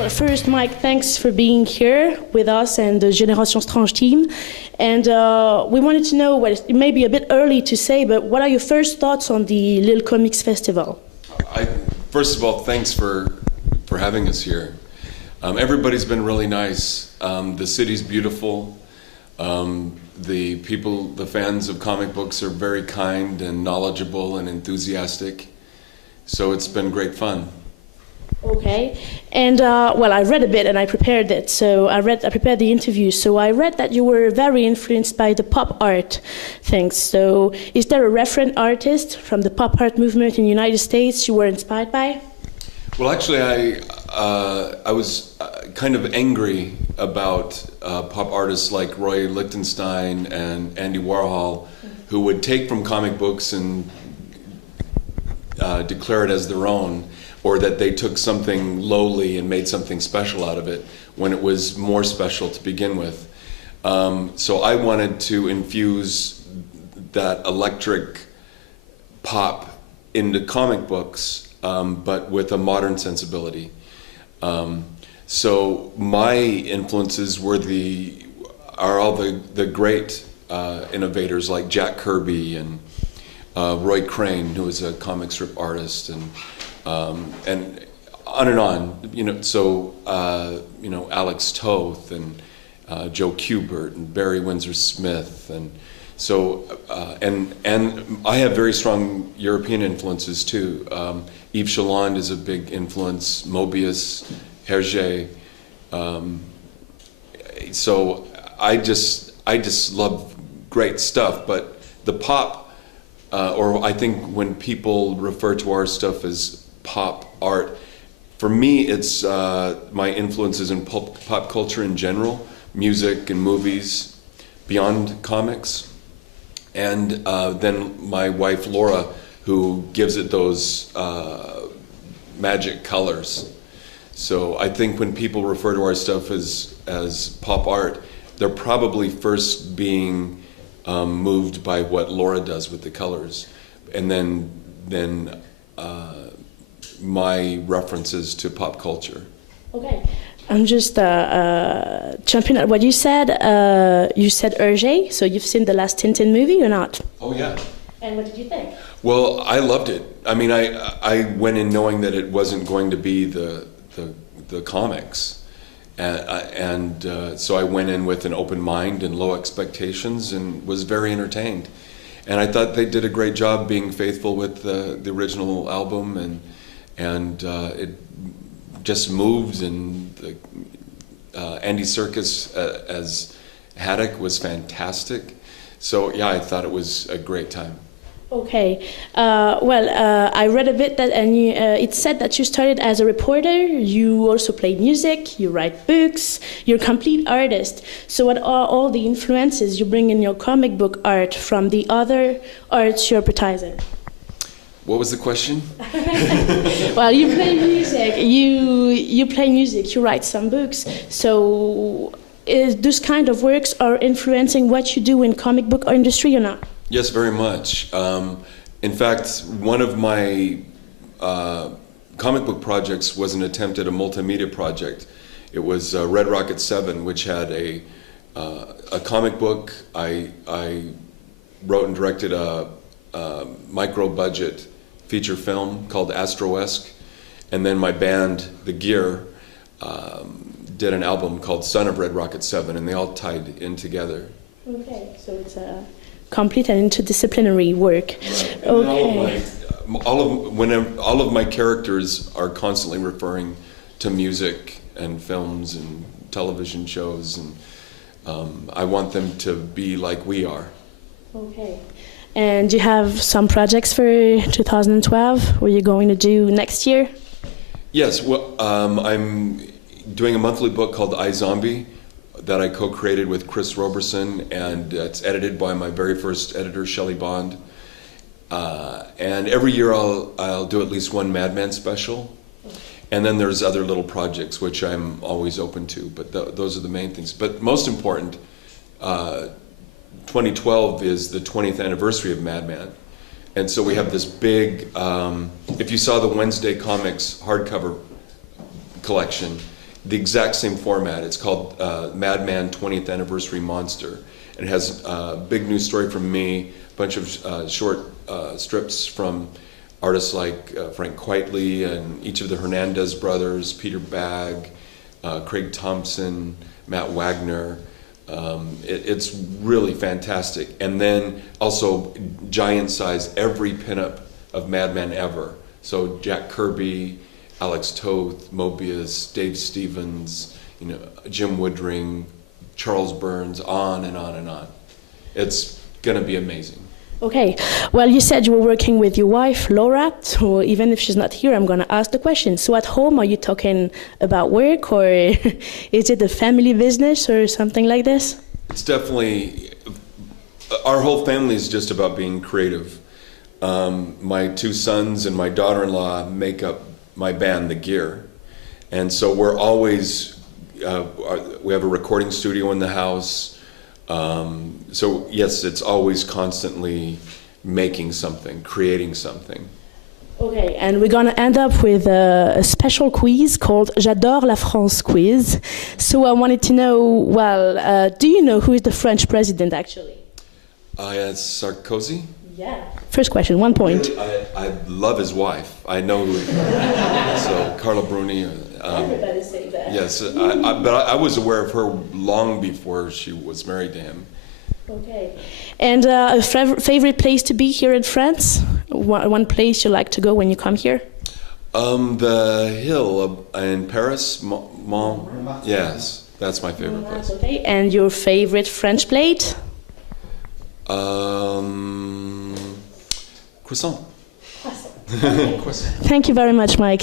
Well, first, Mike, thanks for being here with us and the Génération Strange team. And we wanted to know, well, it may be a bit early to say, but what are your first thoughts on the Lille Comics Festival? First of all, thanks for having us here. Everybody's been really nice. The city's beautiful. The people, the fans of comic books are very kind and knowledgeable and enthusiastic. So it's been great fun. Okay, and well, I read a bit and I prepared it. So I prepared the interview. So I read that you were very influenced by the pop art things. So is there a reference artist from the pop art movement in the United States you were inspired by? Well, actually, I was kind of angry about pop artists like Roy Lichtenstein and Andy Warhol, who would take from comic books and declare it as their own, or that they took something lowly and made something special out of it when it was more special to begin with. So I wanted to infuse that electric pop into comic books, but with a modern sensibility. So my influences are all the great innovators like Jack Kirby and Roy Crane, who was a comic strip artist, and on and on. You know, so Alex Toth and Joe Kubert and Barry Windsor Smith, and so and I have very strong European influences too. Yves Chaland is a big influence. Mobius, Hergé. So I just love great stuff. But the pop, or I think when people refer to our stuff as pop art, for me it's my influences in pop culture in general, music and movies, beyond comics, and then my wife Laura, who gives it those magic colors. So I think when people refer to our stuff as pop art, they're probably first being moved by what Laura does with the colors, and then my references to pop culture. Okay, I'm just jumping at what you said. You said Hergé, so you've seen the last Tintin movie or not? Oh yeah. And what did you think? Well, I loved it. I mean, I went in knowing that it wasn't going to be the comics, and so I went in with an open mind and low expectations, and was very entertained. And I thought they did a great job being faithful with the original album, and it just moved. And Andy Serkis as Haddock was fantastic. So yeah, I thought it was a great time. Okay. I read a bit that, and it said that you started as a reporter. You also play music. You write books. You're a complete artist. So, what are all the influences you bring in your comic book art from the other arts you're practicing? What was the question? Well, you play music. You play music. You write some books. So, those kind of works are influencing what you do in comic book industry or not? Yes, very much. In fact, one of my comic book projects was an attempt at a multimedia project. It was Red Rocket 7, which had a comic book. I wrote and directed a micro-budget feature film called Astroesque, and then my band, The Gear, did an album called Son of Red Rocket 7, and they all tied in together. Okay, so it's a complete and interdisciplinary work. Right. Okay. All of my characters are constantly referring to music and films and television shows, and I want them to be like we are. Okay. And you have some projects for 2012? What are you going to do next year? Yes. Well, I'm doing a monthly book called iZombie that I co-created with Chris Roberson, and it's edited by my very first editor, Shelley Bond. And every year I'll do at least one Madman special, and then there's other little projects which I'm always open to. But those are the main things. But most important, 2012 is the 20th anniversary of Madman, and so we have this big. If you saw the Wednesday Comics hardcover collection, the exact same format. It's called Madman 20th Anniversary Monster. And it has a big news story from me, a bunch of short strips from artists like Frank Quitely and each of the Hernandez brothers, Peter Bagg, Craig Thompson, Matt Wagner. It's really fantastic. And then also giant size every pinup of Madman ever. So Jack Kirby, Alex Toth, Mobius, Dave Stevens, Jim Woodring, Charles Burns, on and on and on. It's gonna be amazing. Okay, well, you said you were working with your wife, Laura, so even if she's not here, I'm going to ask the question. So at home, are you talking about work, or is it a family business or something like this? It's definitely, our whole family is just about being creative. My two sons and my daughter-in-law make up my band, The Gear. And so we're always, we have a recording studio in the house. So yes, it's always constantly making something, creating something. Okay, and we're gonna end up with a special quiz called J'adore la France quiz. So I wanted to know, well, do you know who is the French president actually? It's Sarkozy? Yeah. First question, 1 point. I love his wife. I know who. So Carla Bruni. Everybody say that. Yes, but I was aware of her long before she was married to him. Okay. And a favorite place to be here in France? One place you like to go when you come here? The hill in Paris, Mont. Yes, that's my favorite place. Okay. And your favorite French plate? Croissant. Croissant. Thank you very much, Mike.